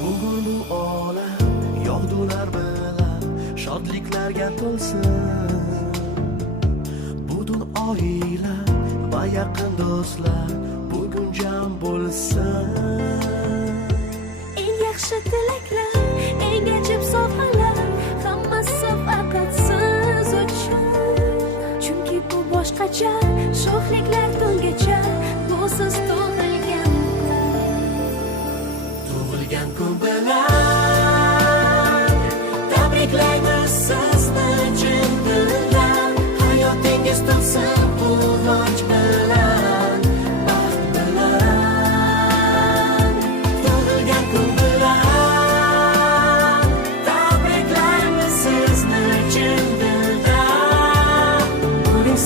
bugun bu olam yog'dular bilan shodliklarga to'lsin butun oila va yaqin do'stlar bugun jam bo'lsin eng yaxshi tilaklar eng ajib sovg'alar hammasi faqat siz uchun chunki bu boshqacha yang ku belang Tapi kelima sesajen belang Hayo Bah belang Turun yang ku belang Tapi kelima sesajen belang Kuring